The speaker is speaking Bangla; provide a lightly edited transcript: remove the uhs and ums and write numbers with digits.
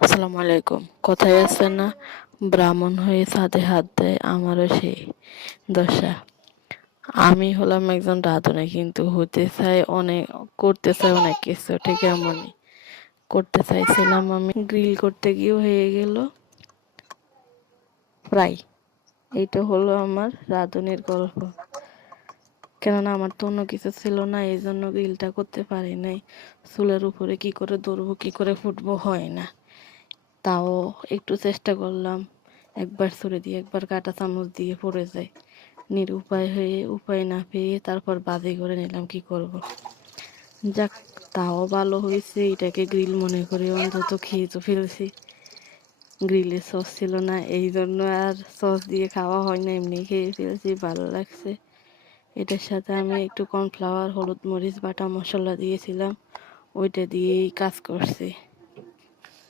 আসসালামু আলাইকুম। কথায় আছে না, ব্রাহ্মণ হয়ে ছাদে হাত দেয়, আমারও সেই দশা। আমি হলাম একজন রাঁধুনি, কিন্তু হতে চাই অনেক, করতে চাই অনেক কিছু। ঠিক এমনই করতে চাইছিলাম, আমি গ্রিল করতে গিয়েও হয়ে গেল ফ্রাই। এইটা হলো আমার রাঁধুনির গল্প। কেননা আমার তো অন্য কিছু ছিল না, এই জন্য গ্রিলটা করতে পারি নাই। চুলের উপরে কি করে ধরবো, কি করে ফুটবো, হয় না। তাও একটু চেষ্টা করলাম, একবার ছুরি দিয়ে একবার কাঁটা চামচ দিয়ে পড়ে যায়। নিরুপায় হয়ে, উপায় না পেয়ে তারপর বাজি করে নিলাম, কি করব। যাক, তাও ভালো হয়েছে, এটাকে গ্রিল মনে করে অন্তত খেয়ে তো ফেলছি। গ্রিলে সস ছিল না, এই জন্য আর সস দিয়ে খাওয়া হয় না, এমনি খেয়ে ফেলছি, ভালো লাগছে। এটার সাথে আমি একটু কর্নফ্লাওয়ার, হলুদ মরিচ বাটা মশলা দিয়েছিলাম, ওইটা দিয়েই কাজ করছি।